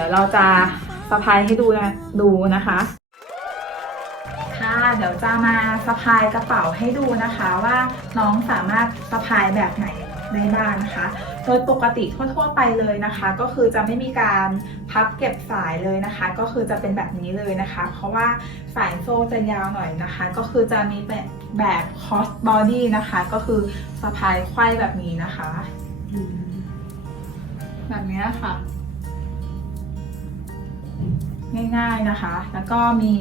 ดี๋ยวเราจะสะพายให้ดูนะดูนะคะ ค่ะ เดี๋ยวจะมาสะพายกระเป๋าให้ดูนะคะว่าน้องสามารถสะพายแบบไหนได้บ้างนะคะ โดยปกติทั่วๆไปเลยนะคะ ก็คือจะไม่มีการพับเก็บสายเลยนะคะ ก็คือจะเป็นแบบนี้เลยนะคะ เพราะว่าสายโซ่จะยาวหน่อยนะคะ ก็คือจะมีแบบแบบ cross body นะคะ ก็คือสะพายไขว้แบบนี้นะคะ แบบนี้ค่ะ ง่ายๆนะคะ แล้วก็มี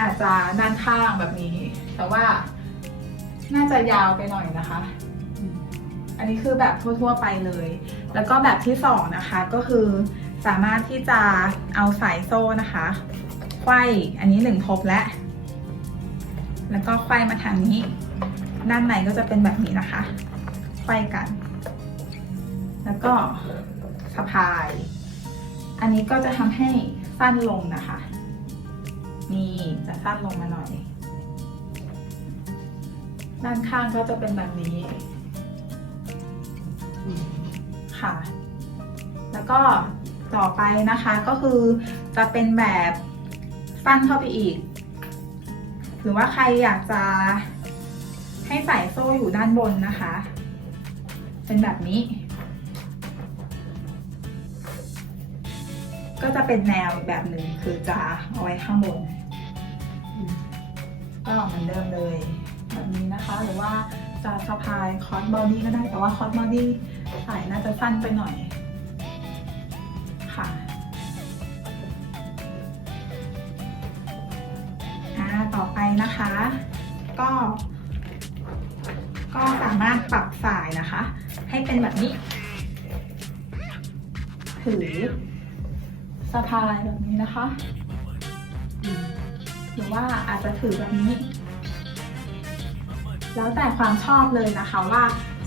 อาจจะด้านข้างแบบนี้ แต่ว่าน่าจะยาวไปหน่อยนะคะ อันนี้คือแบบทั่วๆไปเลย แล้วก็แบบที่สองนะคะก็คือสามารถที่จะเอาสายโซ่นะคะไขว้อันนี้หนึ่งทบและ แล้วก็ไขว้มาทางนี้ ด้านในก็จะเป็นแบบนี้นะคะไขว้กัน แล้วก็สะพาย อันนี้ก็จะทำให้ สั้นลงนะคะ นี่จะสั้นลงมาหน่อย ด้านข้างก็จะเป็นแบบนี้ค่ะ แล้วก็ต่อไปนะคะก็คือจะเป็นแบบสั้นเข้าไปอีก หรือว่าใครอยากจะให้ใส่โซ่อยู่ด้านบนนะคะ เป็นแบบนี้ ก็จะเป็นแนวอีกแบบหนึ่งคือจะเอาไว้ข้างบน ก็เหมือนเดิมเลย แบบนี้นะคะ หรือว่าจะสะพายคอสบอดี้ก็ได้แต่ว่าคอสบอดี้สายน่าจะสั้นไปหน่อยค่ะต่อไปนะคะ ก็ ก็สามารถปรับสายนะคะ ให้เป็นแบบนี้ ถือ สะพายแบบนี้นะคะ หรือว่าอาจจะถือแบบนี้ แล้วแต่ความชอบเลยนะคะว่า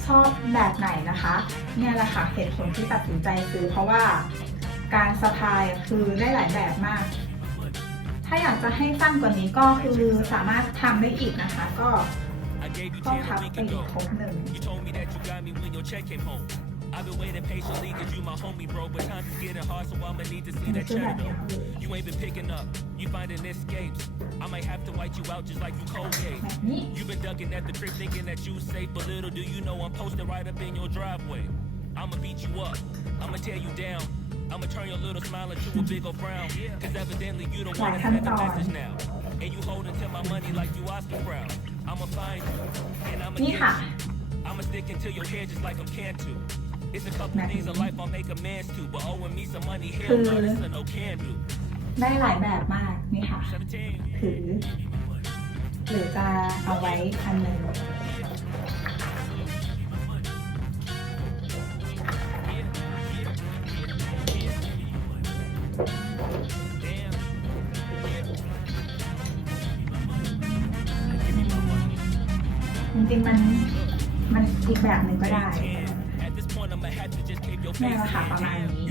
ชอบแบบไหนนะคะ เนี่ยแหละค่ะเหตุผลที่ตัดสินใจซื้อเพราะว่าการสะพายคือได้หลายแบบมาก ถ้าอยากจะให้สั้นกว่านี้ก็คือสามารถทำได้อีกนะคะ ก็ก็พับไปอีกครบหนึ่ง I've been waiting patiently cause you my homie, bro. But time is getting hard, so I'ma need to see that cheddar though. You ain't been picking up, you finding escapes. I might have to white you out just like you Colgate. You been ducking at the crib thinking that you safe, but little do you know I'm posted right up in your driveway. I'ma beat you up, I'ma tear you down. I'ma turn your little smile into a big old frown. Cause evidently you don't wanna send the message now. And you holding to my money like you Oscar Brown. I'ma find you, and I'ma get you. I'ma stick until your head just like I'm can to. It's a couple Nah. things in life I'll make amends to, but owing me some money, hell Cool. no, this a no can do. ได้หลายแบบมากนี่ค่ะ 17. ถือหรือจะเอาไว้อันหนึ่งจริงๆมันมันอีกแบบหนึ่งก็ได้ นี่แหละค่ะประมาณนี้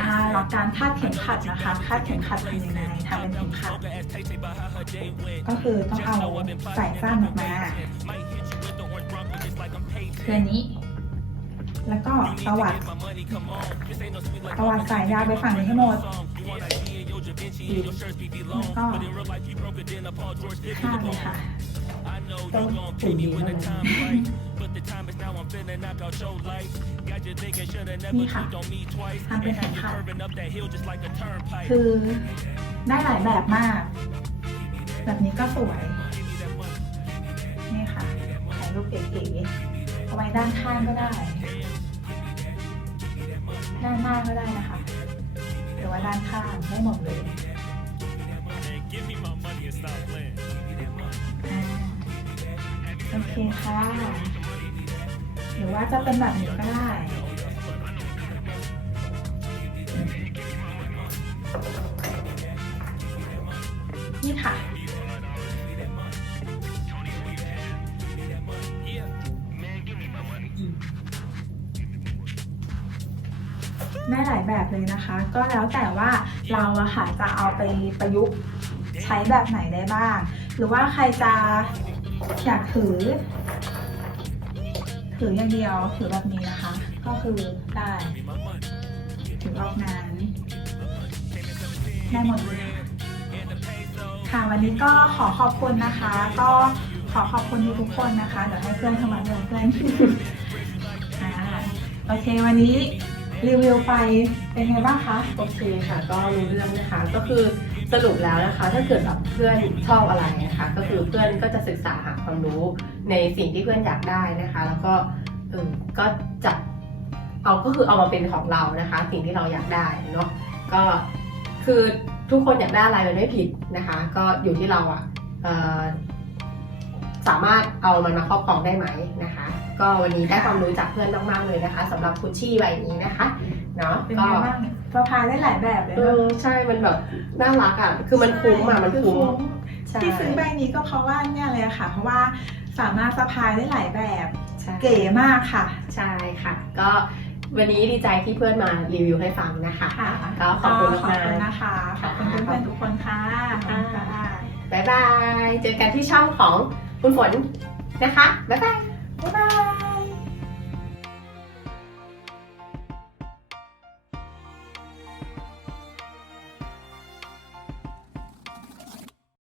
อ่าหลักการคาดเข็มขัดนะคะคาดเข็มขัดเป็นยังไงทำเป็นเข็มขัด ก็คือต้องเอาสายสั้นออกมาเรือนี้แล้วก็ตวัดตวัดสายยาวไปฝั่งนี้ให้หมดแล้วก็ข้ามเลยค่ะต้องปุ๋ยเลย But the time is now, I'm finna knock out your life. Got you thinking shoulda never นี่ค่ะ cheated on me twice. ทำเป็น And had you เข็มขัด curving up that hill just like a turnpike. คือได้หลายแบบมาก แบบนี้ก็สวย นี่ค่ะถ่ายรูปเก๋ๆเอาไว้ด้านข้างก็ได้ ด้านหน้าก็ได้นะคะ หรือว่าด้านข้างได้หมดเลย Man, give me my money and stop playing. อ่าโอเคค่ะ หรือว่าจะเป็นแบบนี้ก็ได้นี่ค่ะ ได้หลายแบบเลยนะคะ ก็แล้วแต่ว่าเราอะค่ะจะเอาไปประยุกต์ใช้แบบไหนได้บ้าง หรือว่าใครจะอยากถือ ถืออย่างเดียวถือแบบนี้นะคะ ก็คือได้ถือออกงานได้หมดเลยค่ะวันนี้ก็ขอขอบคุณนะคะ ก็ขอขอบคุณทุกคนนะคะเดี๋ยวให้เพื่อนเข้ามาเพื่อนเพื่อนอ่าโอเควันนี้รีวิวไปเป็นไงบ้างคะ โอเคค่ะ ก็รู้เรื่องนะคะ ก็คือ สรุปแล้วนะคะ ถ้าเกิดแบบเพื่อนชอบอะไรนะคะ ก็คือเพื่อนก็จะศึกษาหาความรู้ในสิ่งที่เพื่อนอยากได้นะคะ แล้วก็เออก็จะเอาก็คือเอามาเป็นของเรานะคะ สิ่งที่เราอยากได้เนาะก็คือทุกคนอยากได้อะไรมันไม่ผิดนะคะ ก็อยู่ที่เราอะเอ่อสามารถเอามันมาครอบครองได้ไหมนะคะ ก็วันนี้ได้ความรู้จากเพื่อนมากๆเลยนะคะสำหรับคุชชี่ใบนี้นะคะ เนาะเป็นก็ไงบ้างสะพายได้หลายแบบเลยเอเนออะใช่มันแบบน่ารักอะคือมันคุ้มอะมันคือคุ้มใช่ที่ซื้อใบนี้ก็เพราะว่าเนี่ยเลยอะค่ะ เพราะว่าสามารถสะพายได้หลายแบบใช่เก๋มากค่ะ ใช่ค่ะ ก็วันนี้ดีใจที่เพื่อนมารีวิวให้ฟังนะคะค่ะก็ขอบคุณขอบมากคุณนะคะขอบคุณเพื่อนๆทุกคนค่ะขอบคุณค่ะๆบ๊ายบาย เจอกันที่ช่องของคุณฝนนะคะ บ๊ายบาย บ๊ายบาย